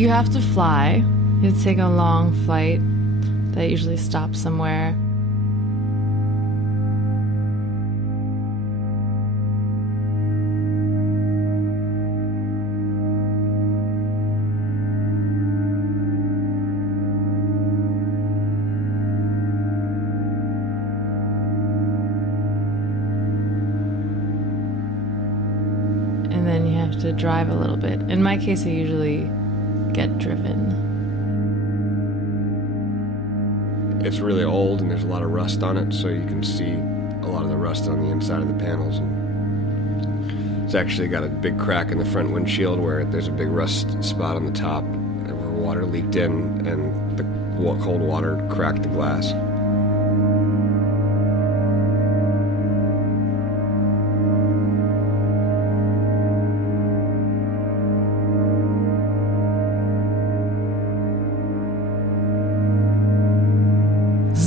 You have to fly. You have to take a long flight that usually stops somewhere. And then you have to drive a little bit. In my case, I usually get driven. It's really old and there's a lot of rust on it, so you can see a lot of the rust on the inside of the panels. And it's actually got a big crack in the front windshield where there's a big rust spot on the top where water leaked in and the cold water cracked the glass.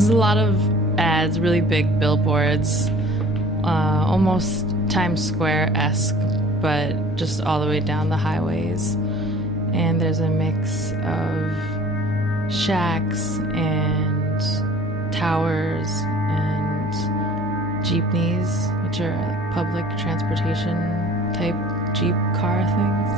A lot of ads, really big billboards, almost Times Square-esque, but just all the way down the highways. And there's a mix of shacks and towers and jeepneys, which are like public transportation type jeep car things.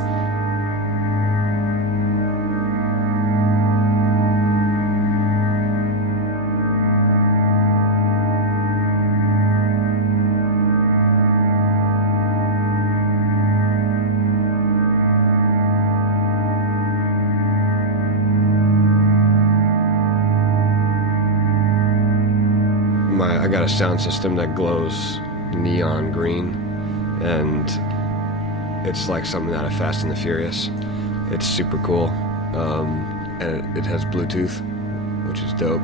I got a sound system that glows neon green, and it's like something out of Fast and the Furious. It's super cool, and it has Bluetooth, which is dope.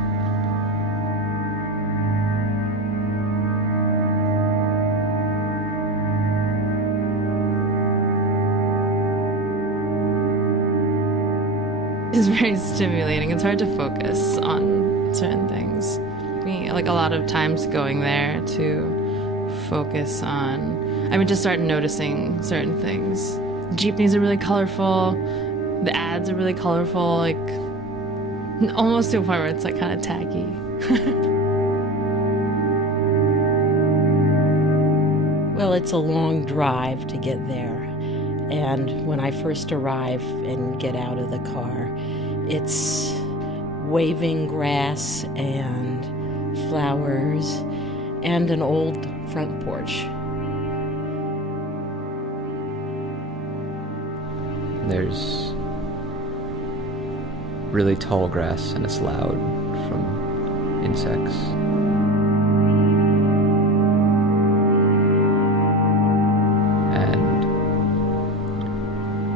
It's very stimulating. It's hard to focus on certain things. Like a lot of times going there to focus on, to start noticing certain things. Jeepneys are really colorful. The ads are really colorful, like almost to a point where it's like kind of tacky. Well, it's a long drive to get there. And when I first arrive and get out of the car, it's waving grass and flowers and an old front porch. There's really tall grass and it's loud from insects. And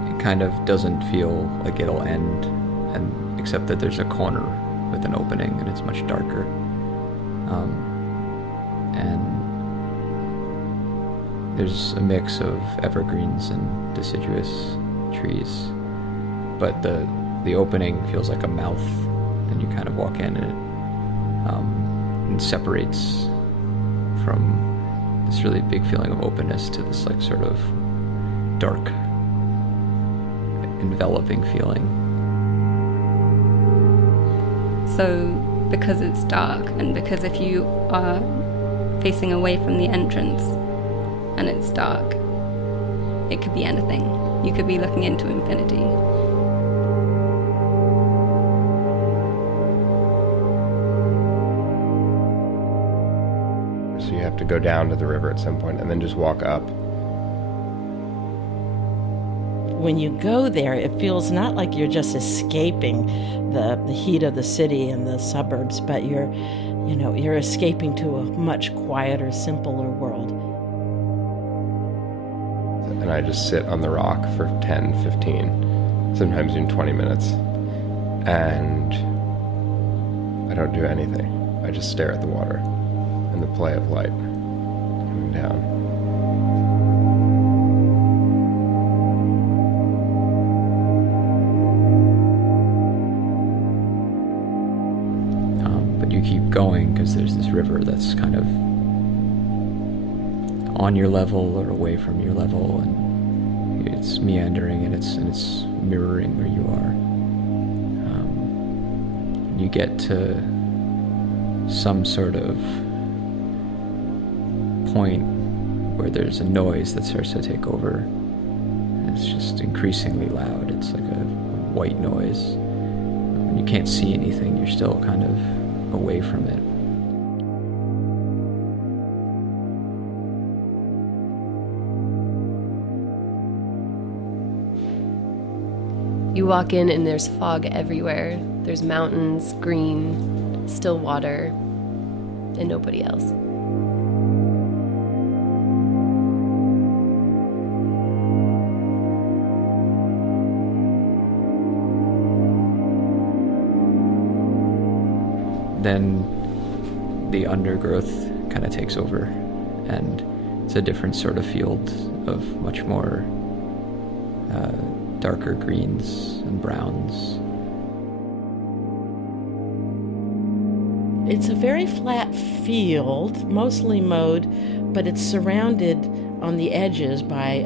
it kind of doesn't feel like it'll end, and except that there's a corner with an opening and it's much darker. And there's a mix of evergreens and deciduous trees, but the opening feels like a mouth, and you kind of walk in and it separates from this really big feeling of openness to this like sort of dark, enveloping feeling. So because it's dark, and because if you are facing away from the entrance and it's dark, it could be anything. You could be looking into infinity. So you have to go down to the river at some point and then just walk up. When you go there, it feels not like you're just escaping the heat of the city and the suburbs, but you're escaping to a much quieter, simpler world. And I just sit on the rock for 10, 15, sometimes even 20 minutes, and I don't do anything. I just stare at the water and the play of light coming down. But you keep going because there's this river that's kind of on your level or away from your level, and it's meandering and it's mirroring where you are. You get to some sort of point where there's a noise that starts to take over. And it's just increasingly loud. It's like a white noise. You can't see anything. You're still kind of away from it. You walk in and there's fog everywhere. There's mountains, green, still water, and nobody else. Then the undergrowth kind of takes over, and it's a different sort of field of much more darker greens and browns. It's a very flat field, mostly mowed, but it's surrounded on the edges by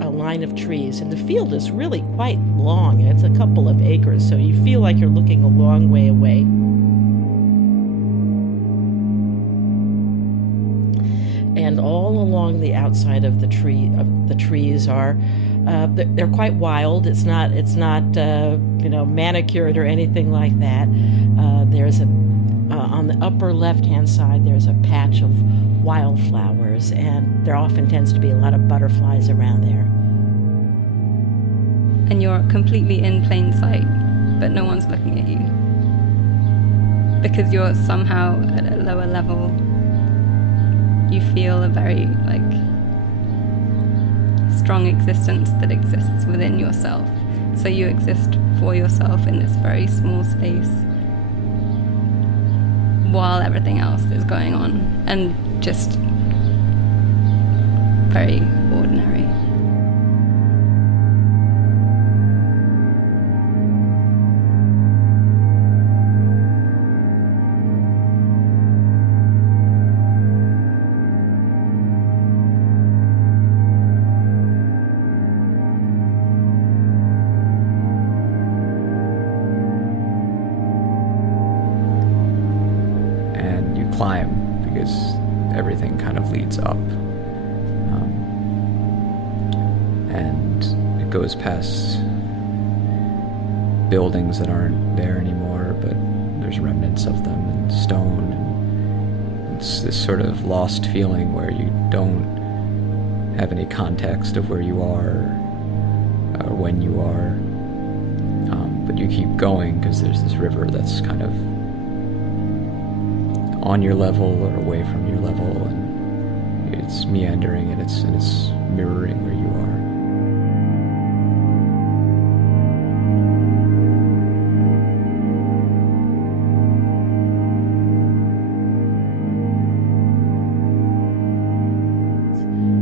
a line of trees. And the field is really quite long. It's a couple of acres, so you feel like you're looking a long way away. And all along the outside of the trees are they're quite wild. It's not manicured or anything like that. There's on the upper left-hand side, there's a patch of wildflowers, and there often tends to be a lot of butterflies around there. And you're completely in plain sight, but no one's looking at you. Because you're somehow at a lower level, you feel a very, strong existence that exists within yourself. So you exist for yourself in this very small space while everything else is going on, and just very ordinary. Climb, because everything kind of leads up, and it goes past buildings that aren't there anymore, but there's remnants of them, and stone, and it's this sort of lost feeling where you don't have any context of where you are or when you are, but you keep going because there's this river that's kind of on your level or away from your level, and it's meandering and it's mirroring where you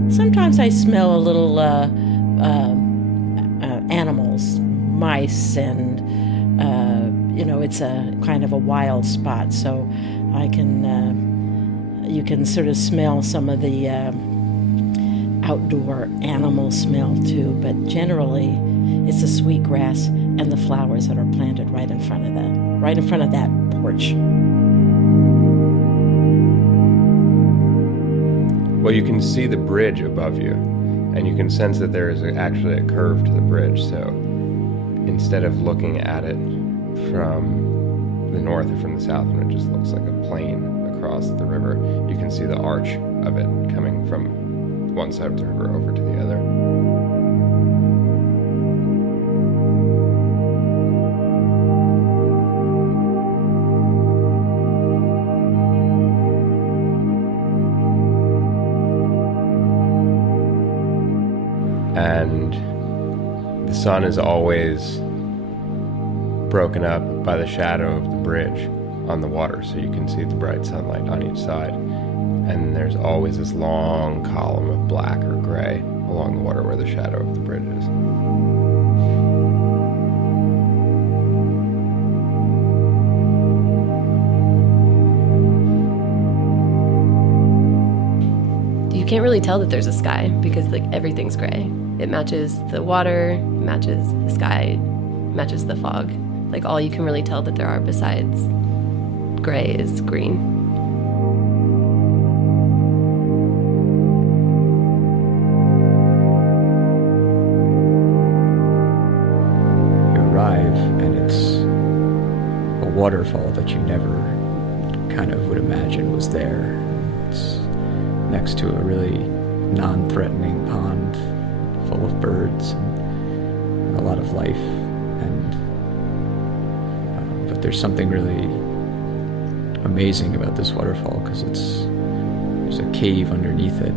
are. Sometimes I smell a little animals, mice, and it's a kind of a wild spot, so I can, you can sort of smell some of the outdoor animal smell too, but generally it's the sweetgrass and the flowers that are planted right in front of that porch. Well, you can see the bridge above you, and you can sense that there is actually a curve to the bridge, so instead of looking at it from the north or from the south, when it just looks like a plane across the river, you can see the arch of it coming from one side of the river over to the other. And the sun is always broken up by the shadow of the bridge on the water, so you can see the bright sunlight on each side. And there's always this long column of black or gray along the water where the shadow of the bridge is. You can't really tell that there's a sky because everything's gray. It matches the water, matches the sky, matches the fog. Like all you can really tell that there are besides gray is green. And it's a waterfall that you never kind of would imagine was there. It's next to a really non-threatening pond full of birds and a lot of life. But there's something really amazing about this waterfall because there's a cave underneath it.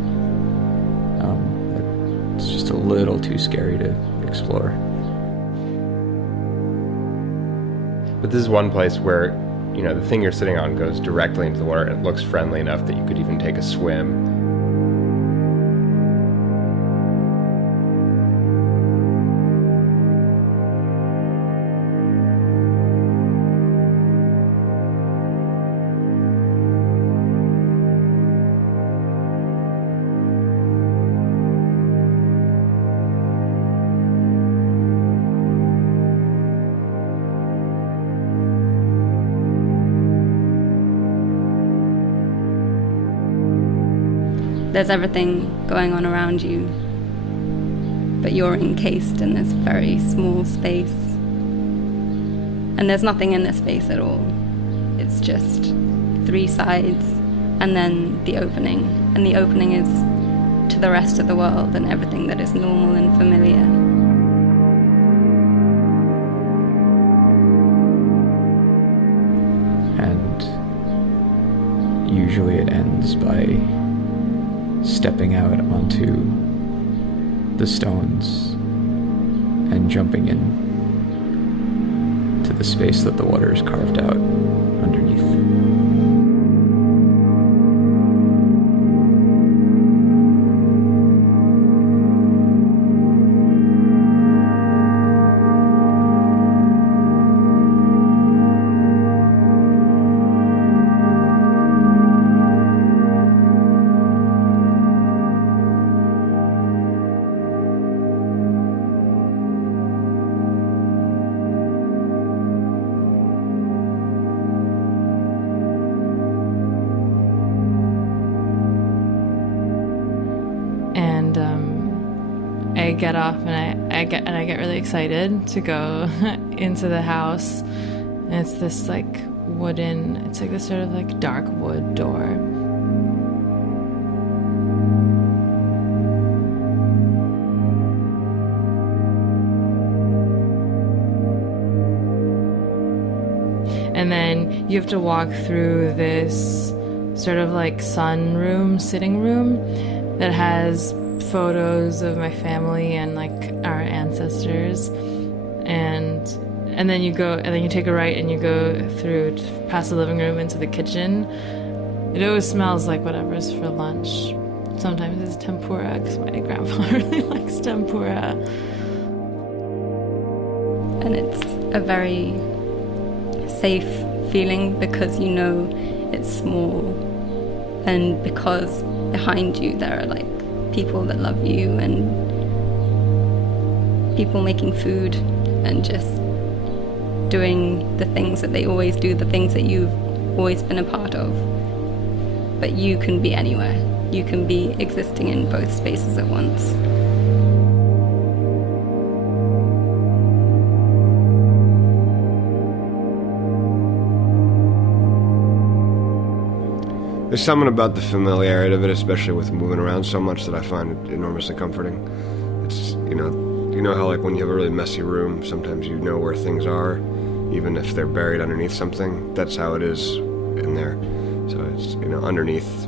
It's just a little too scary to explore. But this is one place where, the thing you're sitting on goes directly into the water and it looks friendly enough that you could even take a swim. There's everything going on around you, but you're encased in this very small space. And there's nothing in this space at all. It's just 3 sides, and then the opening. And the opening is to the rest of the world and everything that is normal and familiar. And usually it ends by stepping out onto the stones and jumping in to the space that the water is carved out underneath. I get off and I get really excited to go into the house, and it's this like wooden, it's like this sort of like dark wood door. And then you have to walk through this sort of like sunroom, sitting room that has photos of my family and like our ancestors, and then you take a right and you go through past the living room into the kitchen. It always smells like whatever's for lunch. Sometimes it's tempura because my grandpa really likes tempura. And it's a very safe feeling because you know it's small, and because behind you there are like people that love you and people making food and just doing the things that they always do, the things that you've always been a part of. But you can be anywhere. You can be existing in both spaces at once. There's something about the familiarity of it, especially with moving around so much, that I find enormously comforting. It's, you know how like when you have a really messy room, sometimes you know where things are, even if they're buried underneath something. That's how it is in there. So it's, underneath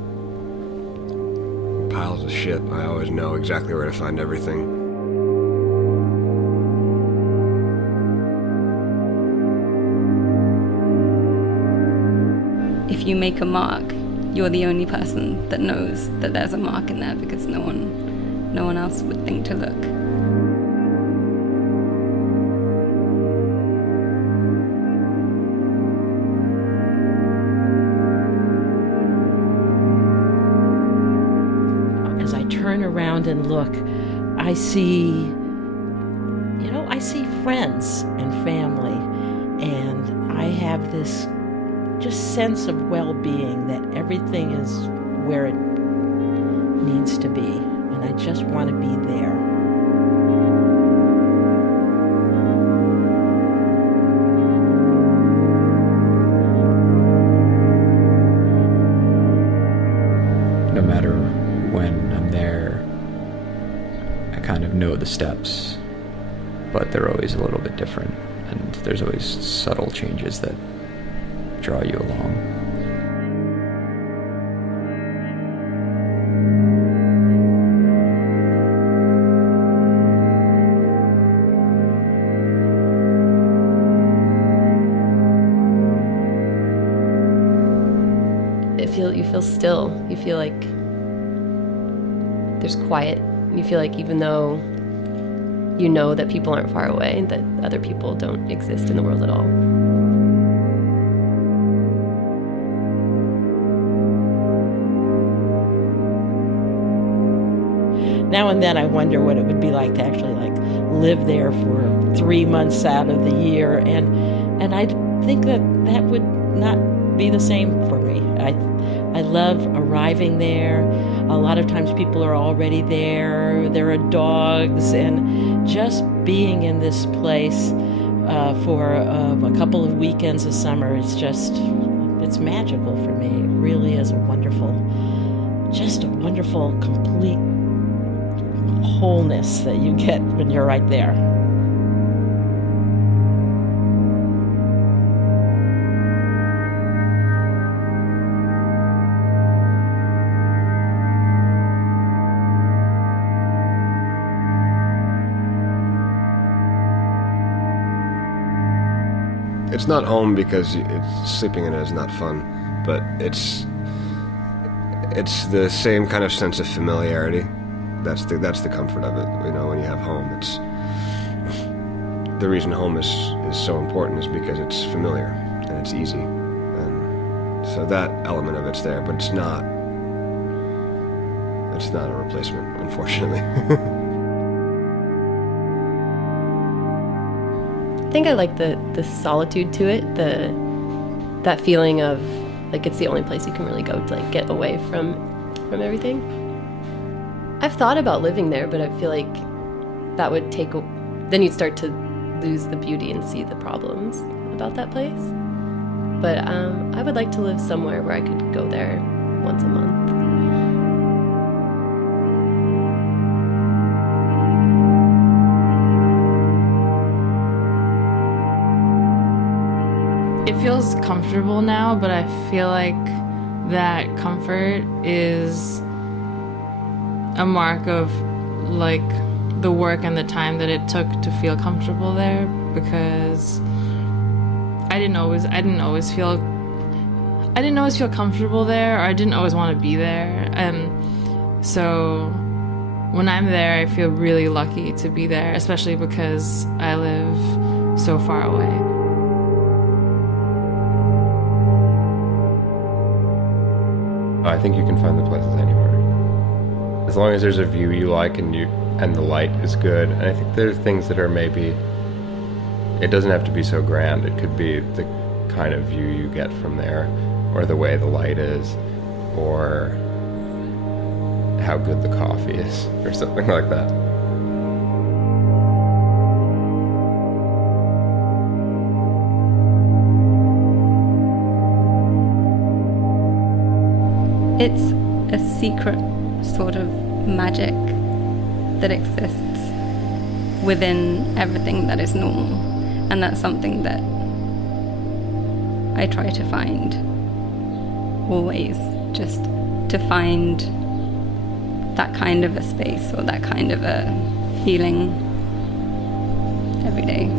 piles of shit, I always know exactly where to find everything. If you make a mark, you're the only person that knows that there's a mark in there because no one else would think to look. As I turn around and look, I see friends and family, and I have this just sense of well-being that everything is where it needs to be, and I just want to be there. No matter when I'm there, I kind of know the steps, but they're always a little bit different, and there's always subtle changes that draw you along. You feel still. You feel like there's quiet. You feel like even though you know that people aren't far away, that other people don't exist in the world at all. Now and then I wonder what it would be like to actually live there for 3 months out of the year, and I think that would not be the same for me. I love arriving there. A lot of times people are already there. There are dogs, and just being in this place for a couple of weekends of summer is it's magical for me. It really is a wonderful, complete wholeness that you get when you're right there. It's not home because sleeping in it is not fun, but it's the same kind of sense of familiarity. That's the comfort of it. When you have home, it's the reason home is so important is because it's familiar and it's easy, and so that element of it's there, but it's not a replacement, unfortunately. I think I like the solitude to it, that feeling of it's the only place you can really go to get away from everything. I've thought about living there, but I feel like that would then you'd start to lose the beauty and see the problems about that place. But I would like to live somewhere where I could go there once a month. It feels comfortable now, but I feel like that comfort is a mark of the work and the time that it took to feel comfortable there, because I didn't always feel comfortable there, or I didn't always want to be there. So when I'm there, I feel really lucky to be there, especially because I live so far away. I think you can find the places anywhere, as long as there's a view you like and the light is good. And I think there's things that are maybe, it doesn't have to be so grand. It could be the kind of view you get from there, or the way the light is, or how good the coffee is, or something like that. It's a secret sort of magic that exists within everything that is normal. And that's something that I try to find always, just to find that kind of a space or that kind of a feeling every day.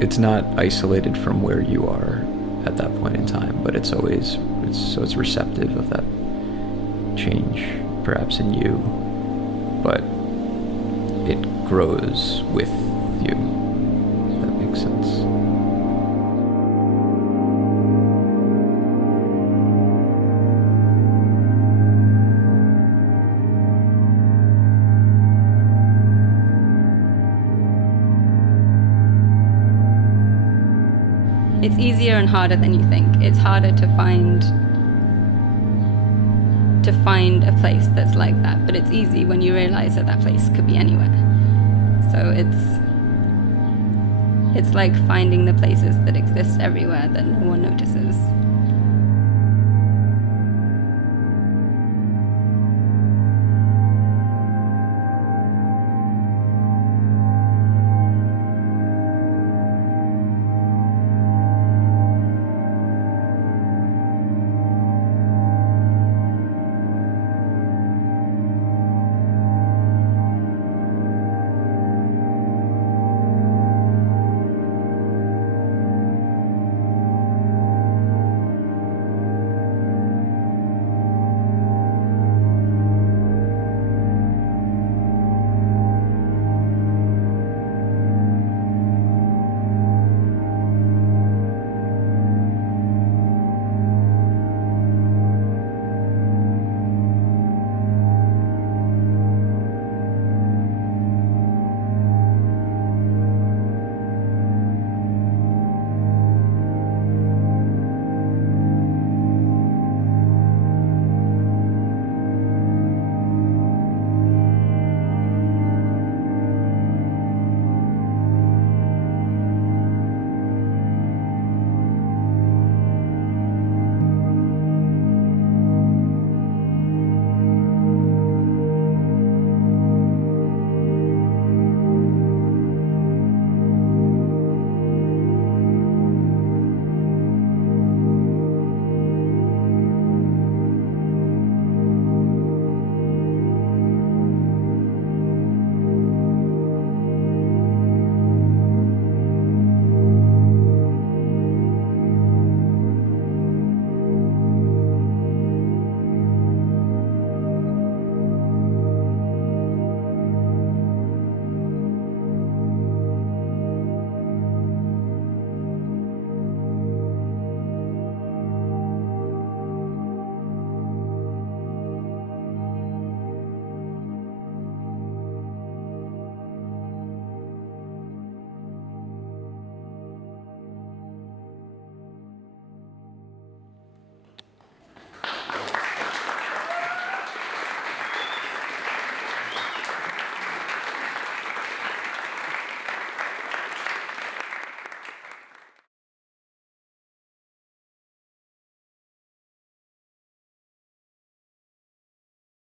It's not isolated from where you are at that point in time, but it's receptive of that change, perhaps in you, but it grows with you. If that makes sense. It's easier and harder than you think. It's harder to find a place that's like that, but it's easy when you realize that place could be anywhere. So it's like finding the places that exist everywhere that no one notices.